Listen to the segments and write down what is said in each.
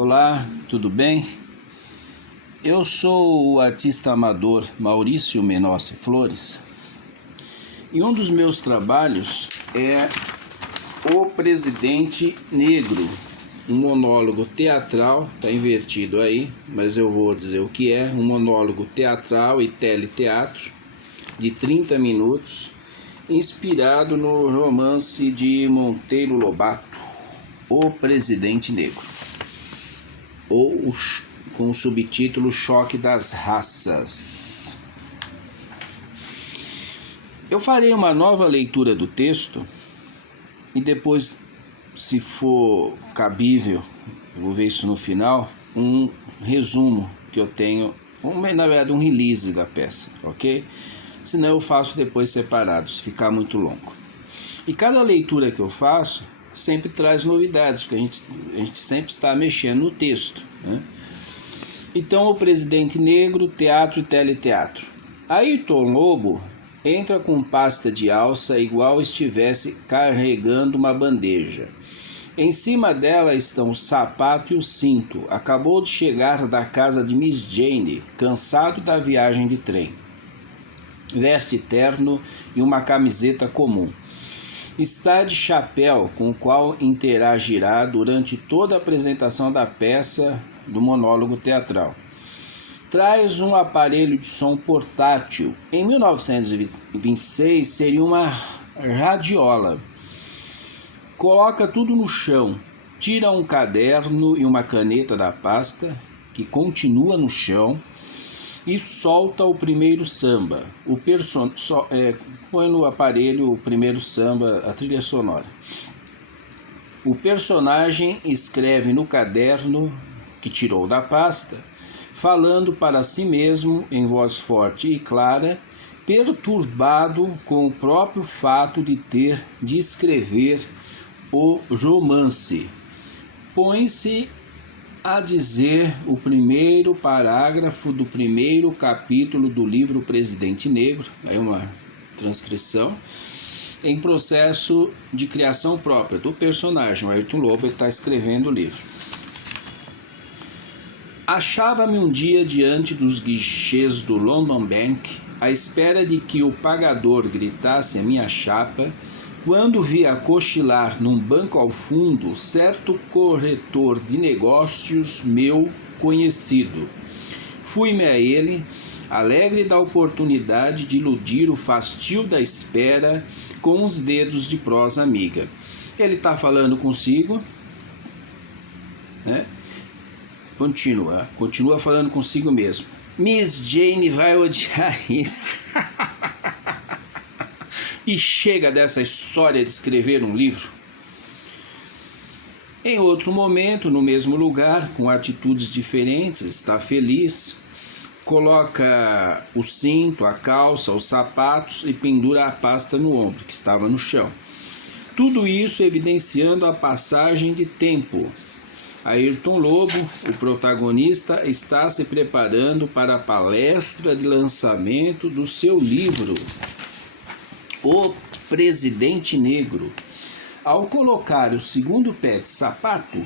Olá, tudo bem? Eu sou o artista amador Maurício Menossi Flores e um dos meus trabalhos é O Presidente Negro, um monólogo teatral, está invertido aí, mas eu vou dizer o que é, um monólogo teatral e teleteatro de 30 minutos, inspirado no romance de Monteiro Lobato, O Presidente Negro, ou com o subtítulo Choque das Raças. Eu farei uma nova leitura do texto e depois, se for cabível, eu vou ver isso no final, um resumo que eu tenho, na verdade um release da peça, ok? Senão eu faço depois separado, se ficar muito longo. E cada leitura que eu faço sempre traz novidades, porque a gente sempre está mexendo no texto, né? Então, O Presidente Negro, teatro e teleteatro. Ayrton Lobo entra com pasta de alça igual estivesse carregando uma bandeja. Em cima dela estão o sapato e o cinto. Acabou de chegar da casa de Miss Jane, cansado da viagem de trem. Veste terno e uma camiseta comum. Está de chapéu, com o qual interagirá durante toda a apresentação da peça do monólogo teatral. Traz um aparelho de som portátil. Em 1926 seria uma radiola. Coloca tudo no chão, tira um caderno e uma caneta da pasta, que continua no chão, e solta o primeiro samba. Põe no aparelho o primeiro samba, a trilha sonora. O personagem escreve no caderno que tirou da pasta, falando para si mesmo em voz forte e clara, perturbado com o próprio fato de ter de escrever o romance. Põe-se a dizer o primeiro parágrafo do primeiro capítulo do livro Presidente Negro, aí uma transcrição, em processo de criação própria do personagem. O Ayrton Lobo está escrevendo o livro. Achava-me um dia diante dos guichês do London Bank, à espera de que o pagador gritasse a minha chapa, quando vi cochilar num banco ao fundo certo corretor de negócios meu conhecido. Fui-me a ele, alegre da oportunidade de iludir o fastio da espera com os dedos de prosa amiga. Ele está falando consigo, né? Continua falando consigo mesmo. Miss Jane vai odiar isso. E chega dessa história de escrever um livro. Em outro momento, no mesmo lugar, com atitudes diferentes, está feliz, coloca o cinto, a calça, os sapatos e pendura a pasta no ombro, que estava no chão. Tudo isso evidenciando a passagem de tempo. Ayrton Lobo, o protagonista, está se preparando para a palestra de lançamento do seu livro, O Presidente Negro. Ao colocar o segundo pé de sapato,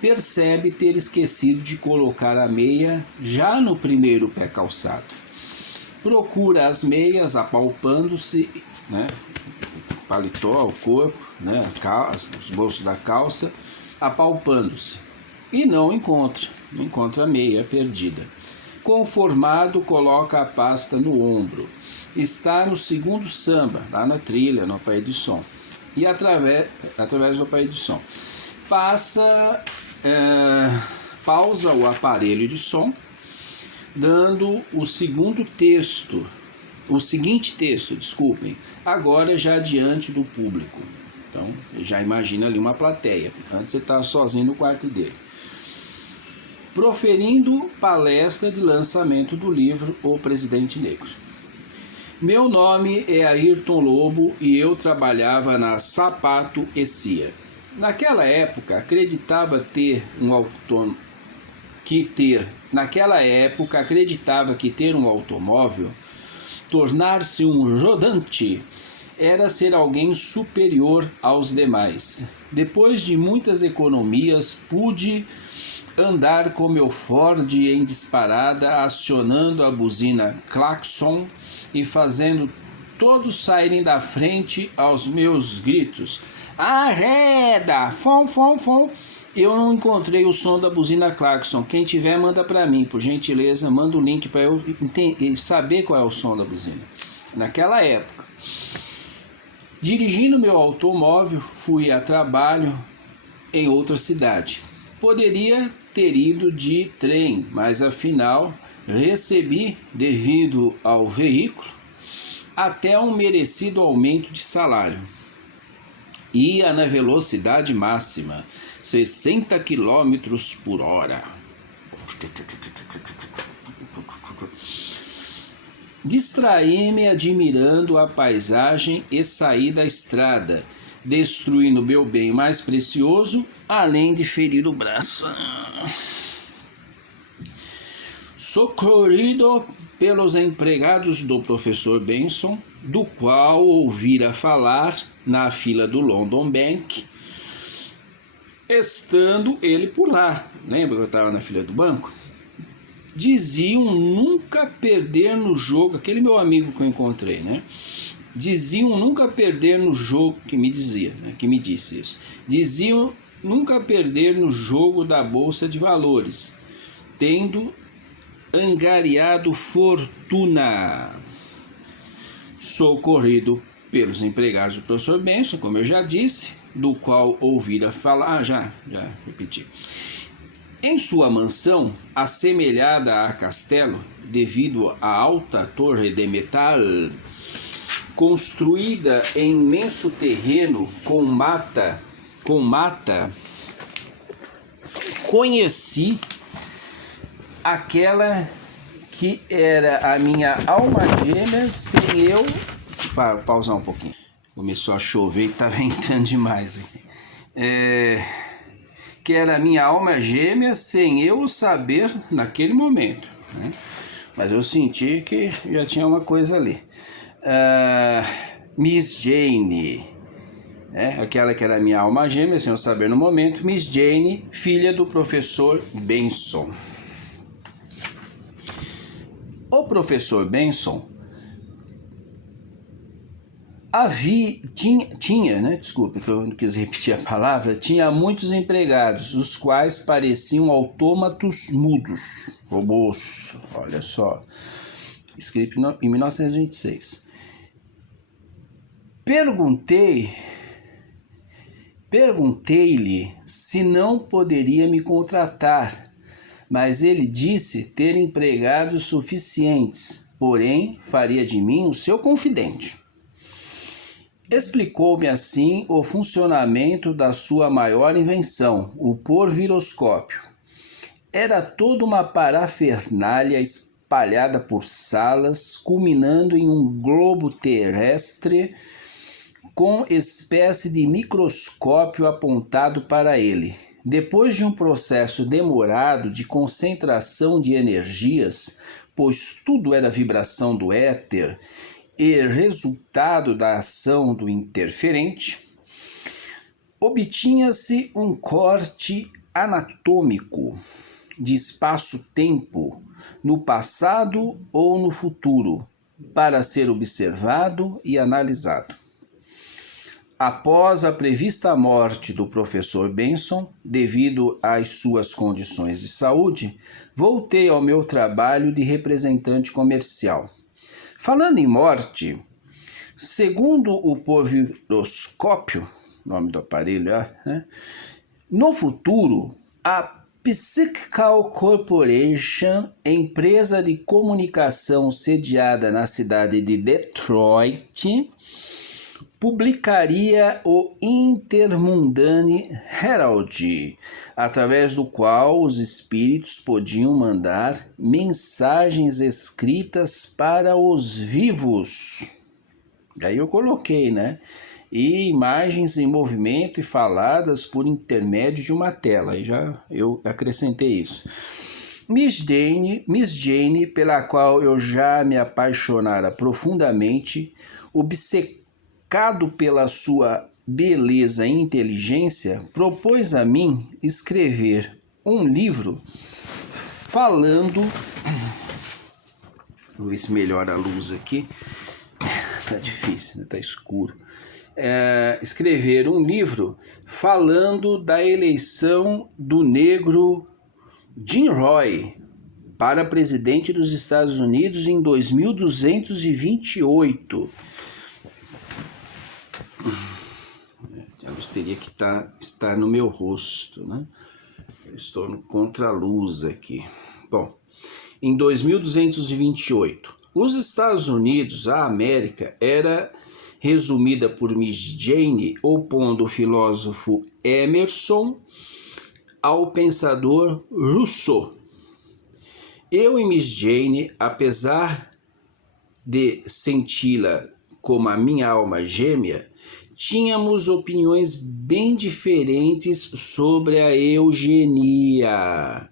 percebe ter esquecido de colocar a meia já no primeiro pé calçado. Procura as meias apalpando-se, né, o paletó, o corpo, né, os bolsos da calça, apalpando-se. E não encontra a meia perdida. Conformado, coloca a pasta no ombro. Está no segundo samba, lá na trilha, no aparelho de som. E através do aparelho de som. Pausa o aparelho de som, dando o seguinte texto, agora já diante do público. Então, já imagina ali uma plateia. Antes você está sozinho no quarto dele. Proferindo palestra de lançamento do livro O Presidente Negro. Meu nome é Ayrton Lobo e eu trabalhava na Sapato e Cia. Naquela época, acreditava que ter um automóvel, tornar-se um rodante, era ser alguém superior aos demais. Depois de muitas economias, pude andar com meu Ford em disparada, acionando a buzina claxon e fazendo todos saírem da frente aos meus gritos. Arreda! Fom, fom, fom! Eu não encontrei o som da buzina claxon. Quem tiver, manda para mim, por gentileza. Manda o link para eu saber qual é o som da buzina. Naquela época, dirigindo meu automóvel, fui a trabalho em outra cidade. Poderia ter ido de trem, mas afinal recebi, devido ao veículo, até um merecido aumento de salário. Ia na velocidade máxima, 60 km por hora. Distraí-me admirando a paisagem e saí da estrada, destruindo meu bem mais precioso, além de ferir o braço. Socorrido pelos empregados do professor Benson, do qual ouvira falar na fila do London Bank, estando ele por lá. Lembra que eu estava na fila do banco? Diziam nunca perder no jogo, aquele meu amigo que eu encontrei, né? Diziam nunca perder no jogo, que me dizia, né? Que me disse isso. Diziam nunca perder no jogo da Bolsa de Valores, tendo angariado fortuna. Socorrido pelos empregados do professor Benson, como eu já disse, do qual ouvira falar, já repeti. Em sua mansão, assemelhada a castelo, devido à alta torre de metal, construída em imenso terreno com mata, conheci aquela que era a minha alma gêmea sem eu... Pausar um pouquinho. Começou a chover e tá ventando demais aqui. Que era a minha alma gêmea sem eu saber naquele momento, né? Mas eu senti que já tinha uma coisa ali. Miss Jane, aquela que era a minha alma gêmea sem eu saber no momento. Miss Jane, filha do professor Benson. O professor Benson tinha muitos empregados, os quais pareciam autômatos mudos, robôs, olha só, escrito em 1926. Perguntei-lhe se não poderia me contratar, mas ele disse ter empregados suficientes, porém faria de mim o seu confidente. Explicou-me assim o funcionamento da sua maior invenção, o porviroscópio. Era toda uma parafernália espalhada por salas, culminando em um globo terrestre com espécie de microscópio apontado para ele. Depois de um processo demorado de concentração de energias, pois tudo era vibração do éter e resultado da ação do interferente, obtinha-se um corte anatômico de espaço-tempo no passado ou no futuro para ser observado e analisado. Após a prevista morte do professor Benson, devido às suas condições de saúde, voltei ao meu trabalho de representante comercial. Falando em morte, segundo o porviroscópio, nome do aparelho, no futuro, a Psychical Corporation, empresa de comunicação sediada na cidade de Detroit, publicaria o Intermundane Herald, através do qual os espíritos podiam mandar mensagens escritas para os vivos. Daí eu coloquei, né? E imagens em movimento e faladas por intermédio de uma tela. Aí já eu acrescentei isso. Miss Jane, pela qual eu já me apaixonara profundamente, obcecado pela sua beleza e inteligência, propôs a mim escrever um livro falando... Vou ver se melhora a luz aqui. Tá difícil, tá escuro. Escrever um livro falando da eleição do negro Jim Roy para presidente dos Estados Unidos em 2228. A luz teria que estar no meu rosto, né? Eu estou no contraluz aqui. Bom, em 2228, os Estados Unidos, a América, era resumida por Miss Jane, opondo o filósofo Emerson ao pensador Rousseau. Eu e Miss Jane, apesar de senti-la como a minha alma gêmea, tínhamos opiniões bem diferentes sobre a eugenia,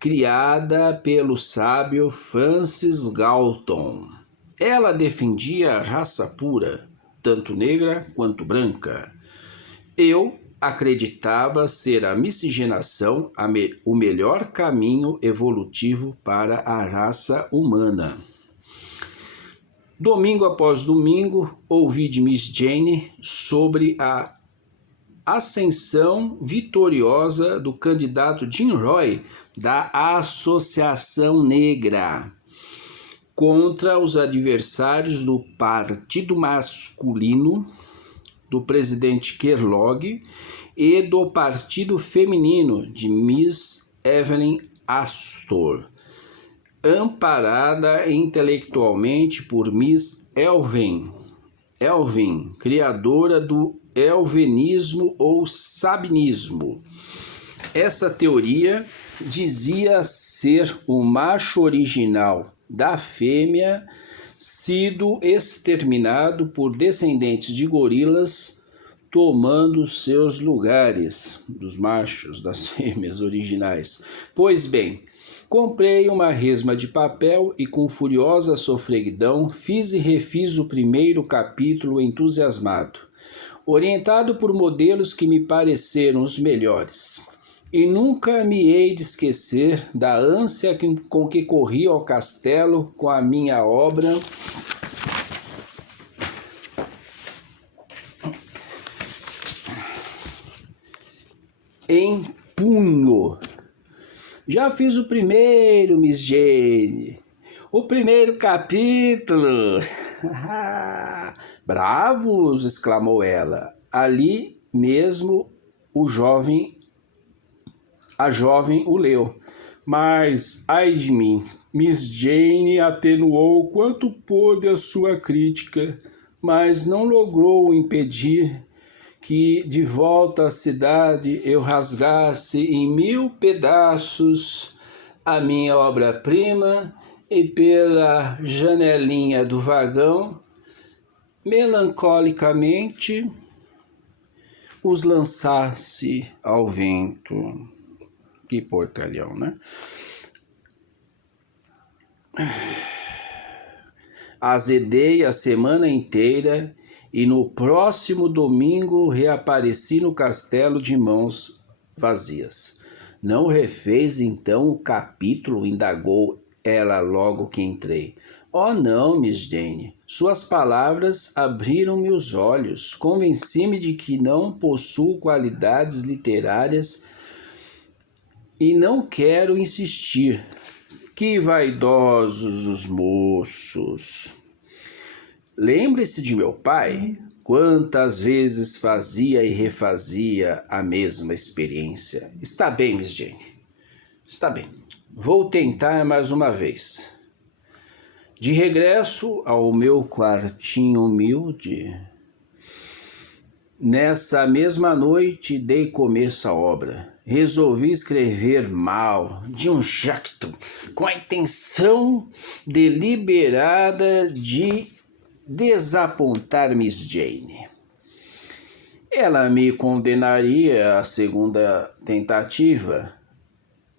criada pelo sábio Francis Galton. Ela defendia a raça pura, tanto negra quanto branca. Eu acreditava ser a miscigenação o melhor caminho evolutivo para a raça humana. Domingo após domingo, ouvi de Miss Jane sobre a ascensão vitoriosa do candidato Jim Roy da Associação Negra contra os adversários do Partido Masculino, do presidente Kellogg e do Partido Feminino de Miss Evelyn Astor, amparada intelectualmente por Miss Elvin, criadora do elvenismo ou sabinismo. Essa teoria dizia ser o macho original da fêmea sido exterminado por descendentes de gorilas, tomando seus lugares dos machos, das fêmeas originais. Pois bem, comprei uma resma de papel e com furiosa sofreguidão fiz e refiz o primeiro capítulo entusiasmado, orientado por modelos que me pareceram os melhores. E nunca me hei de esquecer da ânsia com que corri ao castelo com a minha obra em punho. Já fiz o primeiro, Miss Jane. O primeiro capítulo. Bravos, exclamou ela. Ali mesmo a jovem o leu. Mas, ai de mim, Miss Jane atenuou quanto pôde a sua crítica, mas não logrou impedir que de volta à cidade eu rasgasse em 1000 pedaços a minha obra-prima e pela janelinha do vagão, melancolicamente, os lançasse ao vento. Que porcalhão, né? Azedei a semana inteira e no próximo domingo reapareci no castelo de mãos vazias. Não refez então o capítulo? Indagou ela logo que entrei. Oh não, Miss Jane, suas palavras abriram-me os olhos, convenci-me de que não possuo qualidades literárias e não quero insistir. Que vaidosos os moços! Lembre-se de meu pai, quantas vezes fazia e refazia a mesma experiência. Está bem, Miss Jane, está bem. Vou tentar mais uma vez. De regresso ao meu quartinho humilde, nessa mesma noite dei começo à obra. Resolvi escrever mal, de um jeito, com a intenção deliberada de desapontar Miss Jane. Ela me condenaria à segunda tentativa.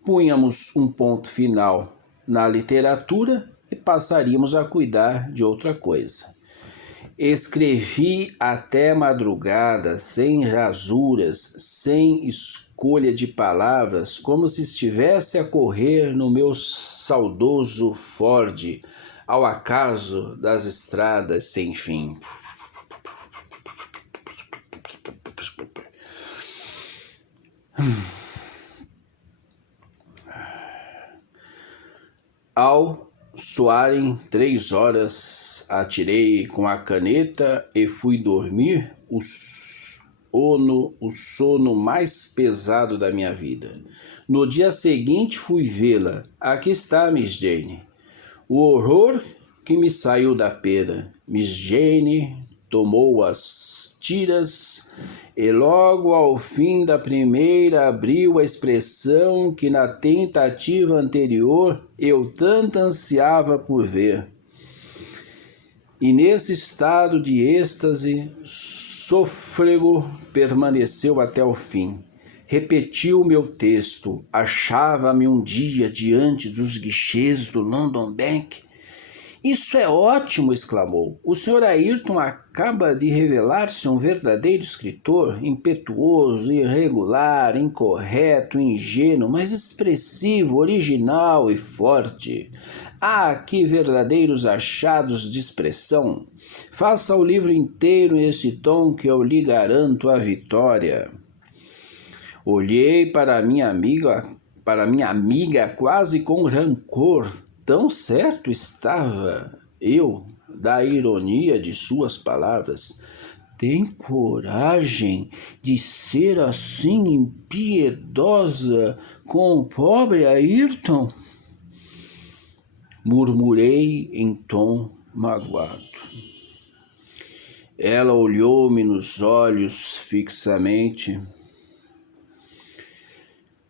Punhamos um ponto final na literatura e passaríamos a cuidar de outra coisa. Escrevi até madrugada, sem rasuras, sem escolha de palavras como se estivesse a correr no meu saudoso Ford, ao acaso das estradas sem fim. Ao soarem 3 horas, atirei com a caneta e fui dormir o sono mais pesado da minha vida. No dia seguinte fui vê-la. Aqui está, Miss Jane. O horror que me saiu da pena. Miss Jane tomou as tiras e logo ao fim da primeira abriu a expressão que na tentativa anterior eu tanto ansiava por ver. E nesse estado de êxtase, sôfrego permaneceu até o fim. Repetiu meu texto. Achava-me um dia diante dos guichês do London Bank. Isso é ótimo, exclamou. O Sr. Ayrton acaba de revelar-se um verdadeiro escritor, impetuoso, irregular, incorreto, ingênuo, mas expressivo, original e forte. Há aqui verdadeiros achados de expressão. Faça o livro inteiro nesse tom que eu lhe garanto a vitória. Olhei para minha amiga quase com rancor. Tão certo estava eu da ironia de suas palavras. Tem coragem de ser assim impiedosa com o pobre Ayrton? Murmurei em tom magoado. Ela olhou-me nos olhos fixamente,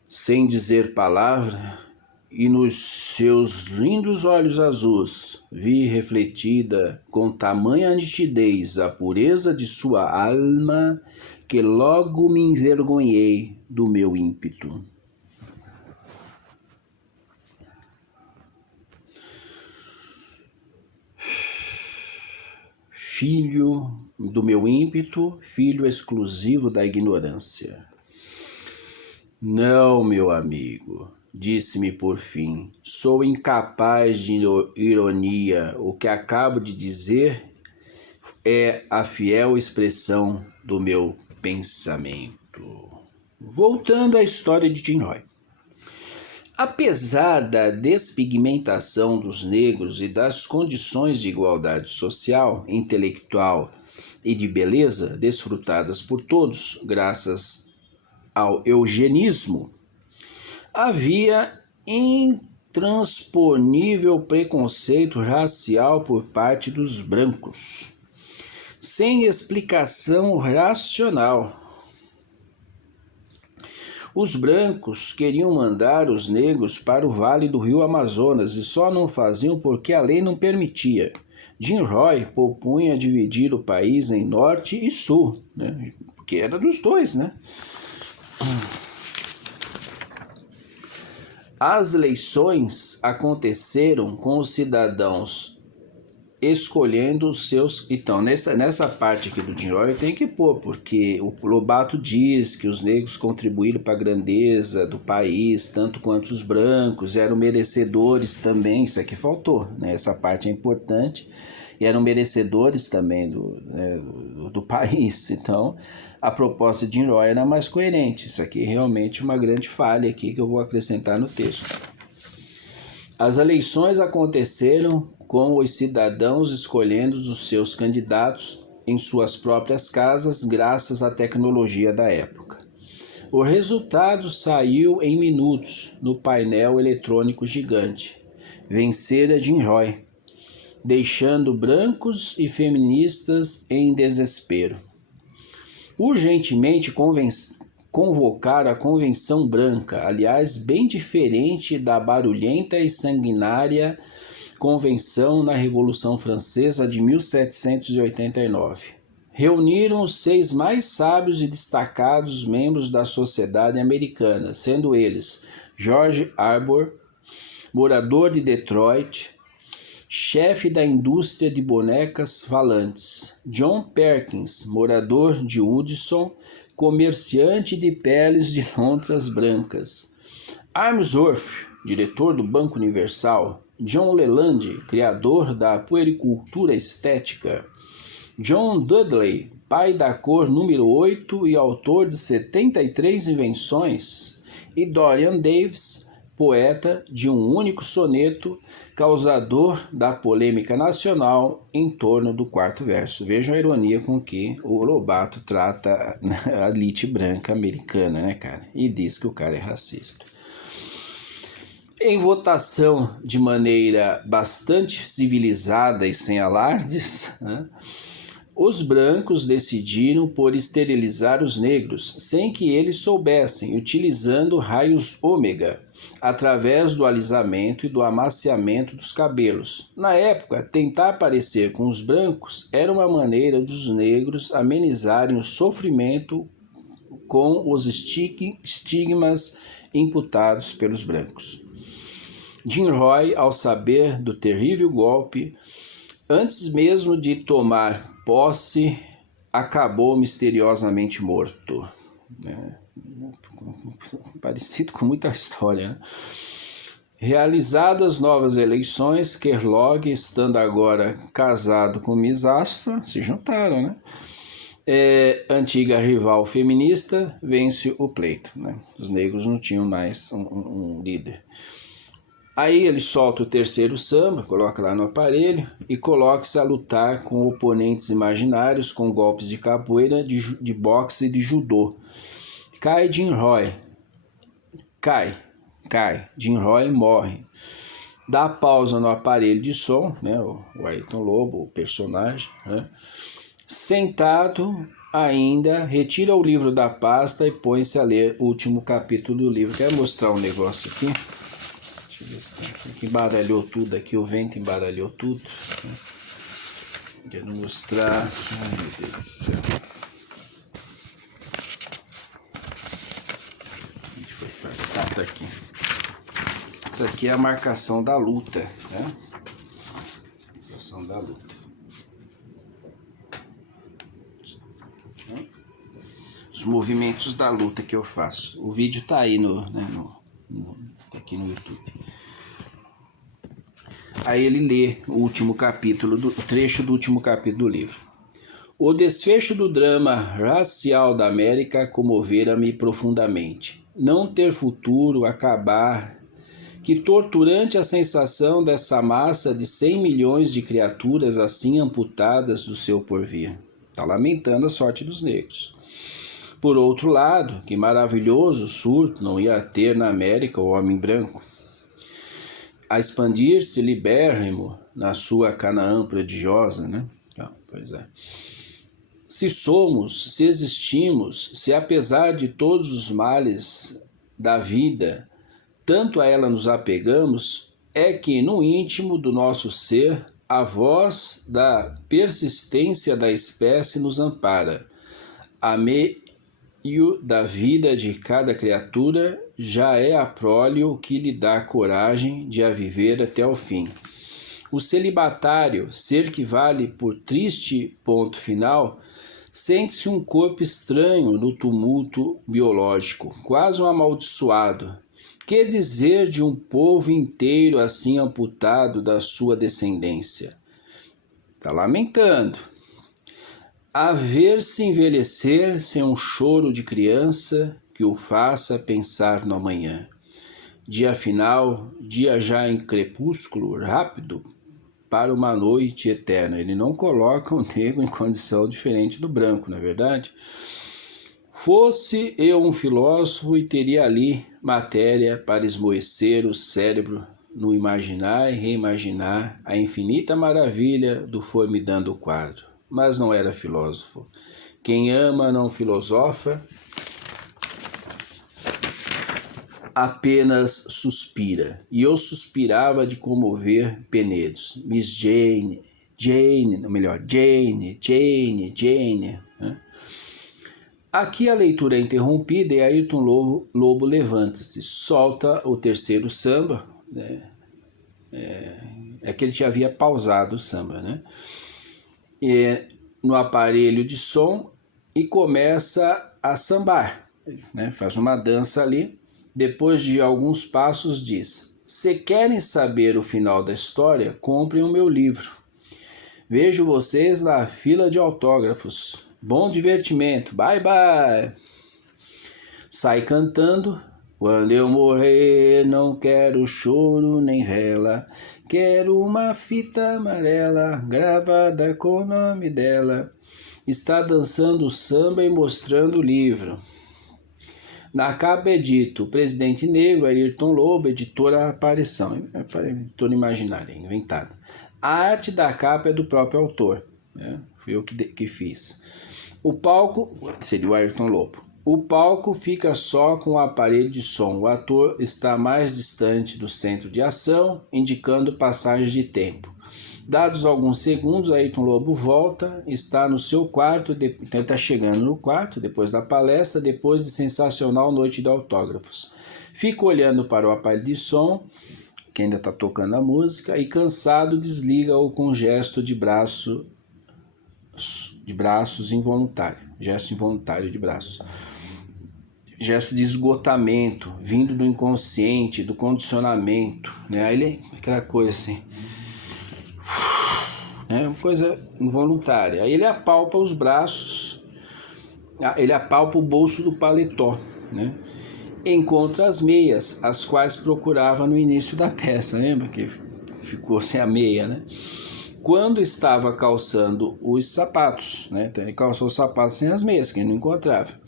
sem dizer palavra, e nos seus lindos olhos azuis vi refletida com tamanha nitidez a pureza de sua alma que logo me envergonhei do meu ímpeto. Filho do meu ímpeto, filho exclusivo da ignorância. Não, meu amigo, disse-me por fim, sou incapaz de ironia. O que acabo de dizer é a fiel expressão do meu pensamento. Voltando à história de Jim Roy. Apesar da despigmentação dos negros e das condições de igualdade social, intelectual e de beleza desfrutadas por todos, graças ao eugenismo, havia intransponível preconceito racial por parte dos brancos, sem explicação racional. Os brancos queriam mandar os negros para o vale do rio Amazonas e só não faziam porque a lei não permitia. Jim Roy propunha dividir o país em norte e sul, né? Porque era dos dois, né? As eleições aconteceram com os cidadãos escolhendo os seus... Então, nessa parte aqui do Jim Roy tem que pôr, porque o Lobato diz que os negros contribuíram para a grandeza do país, tanto quanto os brancos, eram merecedores também, isso aqui faltou, né? Essa parte é importante, e eram merecedores também do país. Então, a proposta de Jim Roy era mais coerente. Isso aqui é realmente uma grande falha aqui que eu vou acrescentar no texto. As eleições aconteceram com os cidadãos escolhendo os seus candidatos em suas próprias casas, graças à tecnologia da época. O resultado saiu em minutos no painel eletrônico gigante. Vencera Jim Roy, deixando brancos e feministas em desespero. Urgentemente convocaram a Convenção Branca, aliás, bem diferente da barulhenta e sanguinária Convenção na Revolução Francesa de 1789. Reuniram os 6 mais sábios e destacados membros da sociedade americana, sendo eles George Arbor, morador de Detroit, chefe da indústria de bonecas falantes, John Perkins, morador de Hudson, comerciante de peles de lontras brancas. Armsworth, diretor do Banco Universal. John Leland, criador da puericultura estética. John Dudley, pai da cor número 8 e autor de 73 invenções. E Dorian Davis, poeta de um único soneto, causador da polêmica nacional em torno do quarto verso. Vejam a ironia com que o Lobato trata a elite branca americana, né, cara? E diz que o cara é racista. Em votação de maneira bastante civilizada e sem alardes, né, os brancos decidiram por esterilizar os negros, sem que eles soubessem, utilizando raios ômega, através do alisamento e do amaciamento dos cabelos. Na época, tentar parecer com os brancos era uma maneira dos negros amenizarem o sofrimento com os estigmas imputados pelos brancos. Jim Roy, ao saber do terrível golpe, antes mesmo de tomar posse, acabou misteriosamente morto. Parecido com muita história, né? Realizadas novas eleições, Kellogg, estando agora casado com Miss Astor, se juntaram, né? Antiga rival feminista, vence o pleito, né? Os negros não tinham mais um líder. Aí ele solta o terceiro samba, coloca lá no aparelho e coloca-se a lutar com oponentes imaginários com golpes de capoeira, de boxe e de judô. Cai Jim Roy. Cai. Jim Roy morre. Dá pausa no aparelho de som, né? O Ayrton Lobo, o personagem, né? Sentado ainda, retira o livro da pasta e põe-se a ler o último capítulo do livro. Quero mostrar um negócio aqui. Deixa eu ver se tem aqui. Embaralhou tudo aqui, o vento embaralhou tudo. Quero mostrar. Ai, meu Deus do céu. Onde foi? Tá aqui. Isso aqui é a marcação da luta, né? Marcação da luta. Os movimentos da luta que eu faço. O vídeo tá aí tá aqui no YouTube. Aí ele lê o último capítulo, o trecho do último capítulo do livro. O desfecho do drama racial da América comovera-me profundamente. Não ter futuro, acabar. Que torturante a sensação dessa massa de 100 milhões de criaturas assim amputadas do seu porvir. Está lamentando a sorte dos negros. Por outro lado, que maravilhoso surto não ia ter na América o homem branco. A expandir-se libérrimo na sua Canaã prodigiosa, né? Pois é. Se somos, se existimos, se apesar de todos os males da vida, tanto a ela nos apegamos, é que no íntimo do nosso ser, a voz da persistência da espécie nos ampara. A meio da vida de cada criatura já é a prole o que lhe dá coragem de a viver até o fim. O celibatário, ser que vale por triste ponto final, sente-se um corpo estranho no tumulto biológico, quase um amaldiçoado. Que dizer de um povo inteiro assim amputado da sua descendência? Está lamentando. A ver-se envelhecer sem um choro de criança que o faça pensar no amanhã. Dia final, dia já em crepúsculo rápido, para uma noite eterna. Ele não coloca o negro em condição diferente do branco, não é verdade? Fosse eu um filósofo e teria ali matéria para esmoecer o cérebro no imaginar e reimaginar a infinita maravilha do foi-me-dando quadro. Mas não era filósofo. Quem ama não filosofa, apenas suspira. E eu suspirava de comover Penedos. Miss Jane, Jane. Né? Aqui a leitura é interrompida e Ayrton Lobo levanta-se, solta o terceiro samba, né? É que ele já havia pausado o samba, né? No aparelho de som e começa a sambar, né? Faz uma dança ali. Depois de alguns passos diz: se querem saber o final da história, comprem o meu livro. Vejo vocês na fila de autógrafos. Bom divertimento. Bye, bye. Sai cantando. Quando eu morrer, não quero choro nem vela. Quero uma fita amarela gravada com o nome dela. Está dançando samba e mostrando o livro. Na capa é dito: Presidente Negro, Ayrton Lobo, editora Aparição. Editora imaginária, inventada. A arte da capa é do próprio autor, né? Fui eu que fiz. O palco, seria o Ayrton Lobo. O palco fica só com o aparelho de som. O ator está mais distante do centro de ação, indicando passagem de tempo. Dados alguns segundos, Ayrton Lobo volta, está no seu quarto, então ele está chegando no quarto, depois da palestra, depois de sensacional noite de autógrafos. Fica olhando para o aparelho de som, que ainda está tocando a música, e cansado desliga-o com um gesto de braços involuntário, gesto involuntário de braço. Gesto de esgotamento, vindo do inconsciente, do condicionamento, né? Aí ele, aquela coisa assim, uma coisa involuntária. Aí ele apalpa os braços, ele apalpa o bolso do paletó, né? Encontra as meias, as quais procurava no início da peça, lembra que ficou sem a meia, né? Quando estava calçando os sapatos, né? Então ele calçou os sapatos sem as meias, que ele não encontrava.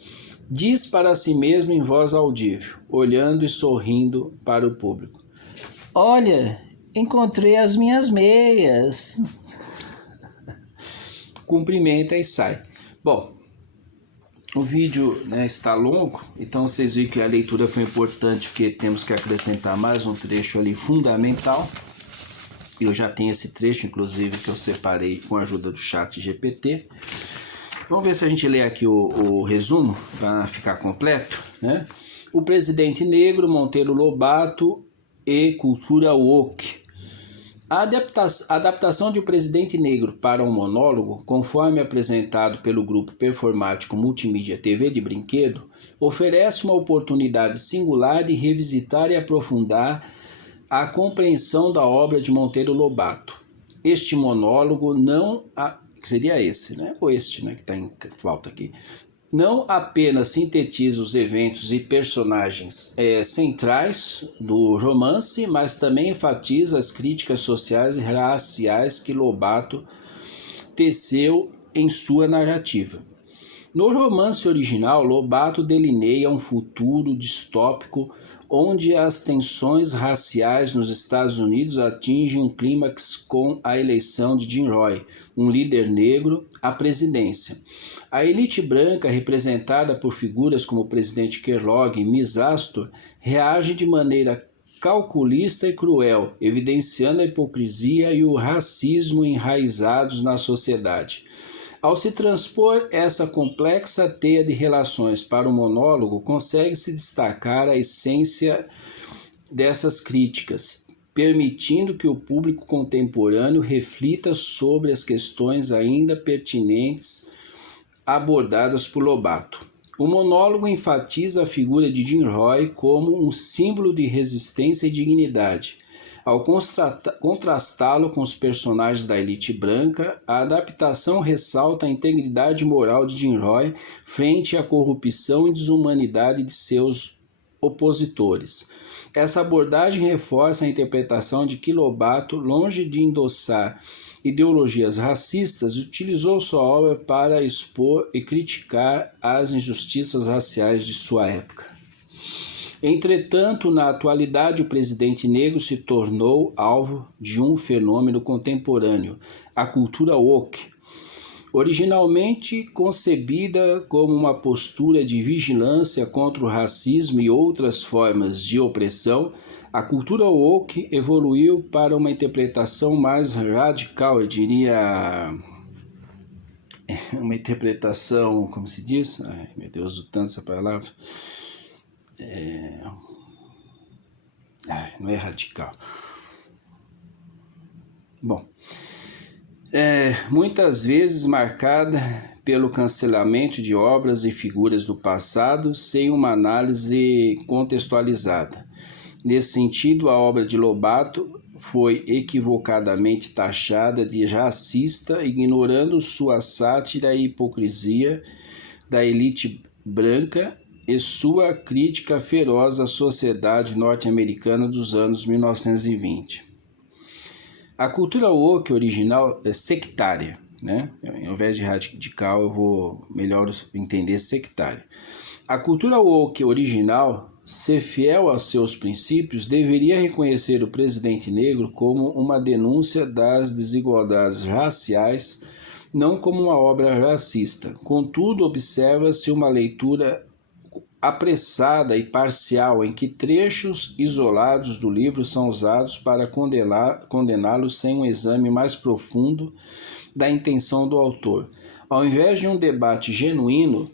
Diz para si mesmo em voz audível, olhando e sorrindo para o público: olha, encontrei as minhas meias. Cumprimenta e sai. Bom, o vídeo, né, está longo, então vocês viram que a leitura foi importante porque temos que acrescentar mais um trecho ali fundamental. Eu já tenho esse trecho, inclusive, que eu separei com a ajuda do chat GPT. Vamos ver se a gente lê aqui o resumo para ficar completo, né? O Presidente Negro, Monteiro Lobato e Cultura Woke. A adaptação de O Presidente Negro para um monólogo, conforme apresentado pelo grupo performático Multimídia TV de Brinquedo, oferece uma oportunidade singular de revisitar e aprofundar a compreensão da obra de Monteiro Lobato. Este monólogo seria esse, né? Ou este, né, que está em falta aqui. Não apenas sintetiza os eventos e personagens centrais do romance, mas também enfatiza as críticas sociais e raciais que Lobato teceu em sua narrativa. No romance original, Lobato delineia um futuro distópico onde as tensões raciais nos Estados Unidos atingem um clímax com a eleição de Jim Roy, um líder negro, à presidência. A elite branca, representada por figuras como o presidente Kellogg e Miss Astor, reage de maneira calculista e cruel, evidenciando a hipocrisia e o racismo enraizados na sociedade. Ao se transpor essa complexa teia de relações para o monólogo, consegue-se destacar a essência dessas críticas, permitindo que o público contemporâneo reflita sobre as questões ainda pertinentes abordadas por Lobato. O monólogo enfatiza a figura de Jim Roy como um símbolo de resistência e dignidade. Ao contrastá-lo com os personagens da elite branca, a adaptação ressalta a integridade moral de Jim Roy frente à corrupção e desumanidade de seus opositores. Essa abordagem reforça a interpretação de que Lobato, longe de endossar ideologias racistas, utilizou sua obra para expor e criticar as injustiças raciais de sua época. Entretanto, na atualidade, o presidente negro se tornou alvo de um fenômeno contemporâneo, a cultura woke. Originalmente concebida como uma postura de vigilância contra o racismo e outras formas de opressão, a cultura woke evoluiu para uma interpretação mais radical, eu diria, uma interpretação, como se diz? Ai, meu Deus, uso tanto essa palavra. Não é radical. Bom, muitas vezes marcada pelo cancelamento de obras e figuras do passado sem uma análise contextualizada. Nesse sentido, a obra de Lobato foi equivocadamente taxada de racista, ignorando sua sátira e hipocrisia da elite branca e sua crítica feroz à sociedade norte-americana dos anos 1920. A cultura woke original é sectária, né? Ao invés de radical, eu vou melhor entender sectária. A cultura woke original, ser fiel aos seus princípios, deveria reconhecer o presidente negro como uma denúncia das desigualdades raciais, não como uma obra racista. Contudo, observa-se uma leitura apressada e parcial em que trechos isolados do livro são usados para condená-lo sem um exame mais profundo da intenção do autor. Ao invés de um debate genuíno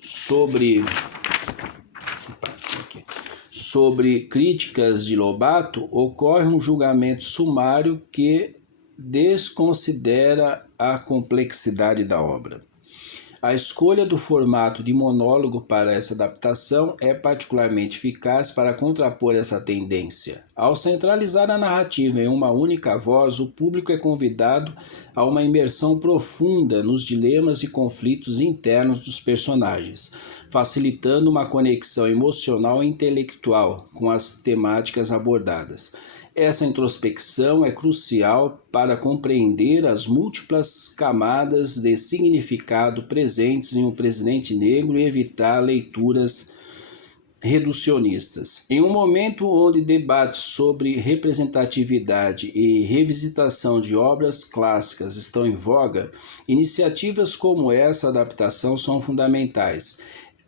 sobre críticas de Lobato, ocorre um julgamento sumário que desconsidera a complexidade da obra. A escolha do formato de monólogo para essa adaptação é particularmente eficaz para contrapor essa tendência. Ao centralizar a narrativa em uma única voz, o público é convidado a uma imersão profunda nos dilemas e conflitos internos dos personagens, facilitando uma conexão emocional e intelectual com as temáticas abordadas. Essa introspecção é crucial para compreender as múltiplas camadas de significado presentes em um presidente negro e evitar leituras reducionistas. Em um momento onde debates sobre representatividade e revisitação de obras clássicas estão em voga, iniciativas como essa adaptação são fundamentais.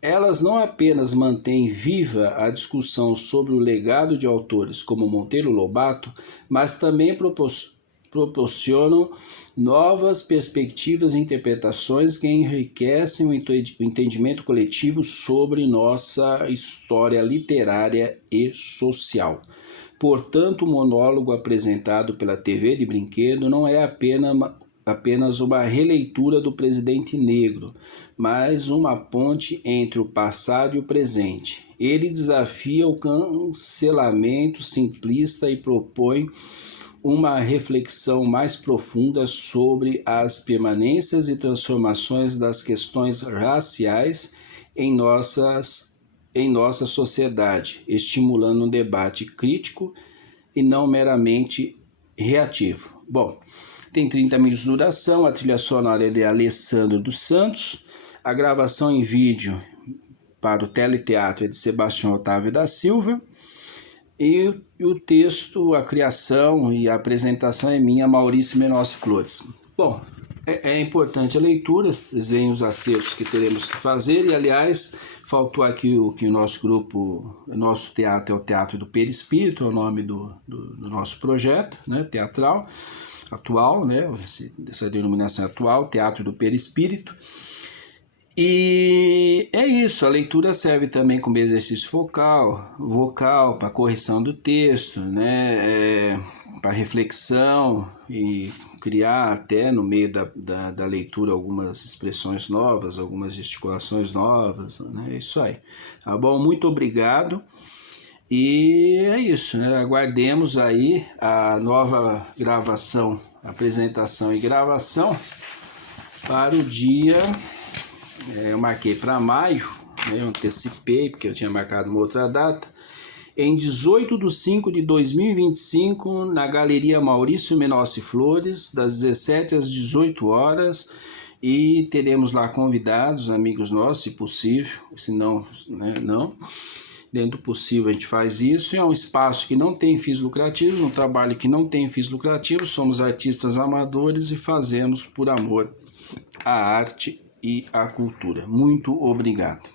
Elas não apenas mantêm viva a discussão sobre o legado de autores como Monteiro Lobato, mas também proporcionam novas perspectivas e interpretações que enriquecem o entendimento coletivo sobre nossa história literária e social. Portanto, o monólogo apresentado pela TV de Brinquedo não é apenas uma releitura do Presidente Negro, mas uma ponte entre o passado e o presente. Ele desafia o cancelamento simplista e propõe uma reflexão mais profunda sobre as permanências e transformações das questões raciais em nossa sociedade, estimulando um debate crítico e não meramente reativo. Bom, tem 30 minutos de duração, a trilha sonora é de Alessandro dos Santos, a gravação em vídeo para o teleteatro é de Sebastião Otávio da Silva, e o texto, a criação e a apresentação é minha, Maurício Menossi Flores. Bom, é importante a leitura, vocês veem os acertos que teremos que fazer, e aliás, faltou aqui que o nosso grupo, o nosso teatro é o Teatro do Perispírito, é o nome do nosso projeto, né, teatral, atual, né, essa denominação atual, Teatro do Perispírito. E é isso, a leitura serve também como exercício vocal para correção do texto, né, para reflexão e criar até no meio da leitura algumas expressões novas, algumas gesticulações novas, né, é isso aí. Tá bom? Muito obrigado. E é isso, né? Aguardemos aí a nova gravação, apresentação e gravação para o dia, eu marquei para maio, né? Eu antecipei porque eu tinha marcado uma outra data, em 18/5/2025, na Galeria Maurício Menossi Flores, das 17 às 18 horas, e teremos lá convidados, amigos nossos, se possível, se não, né, não. Dentro do possível a gente faz isso, é um espaço que não tem fins lucrativos, um trabalho que não tem fins lucrativos, somos artistas amadores e fazemos por amor à arte e à cultura. Muito obrigado.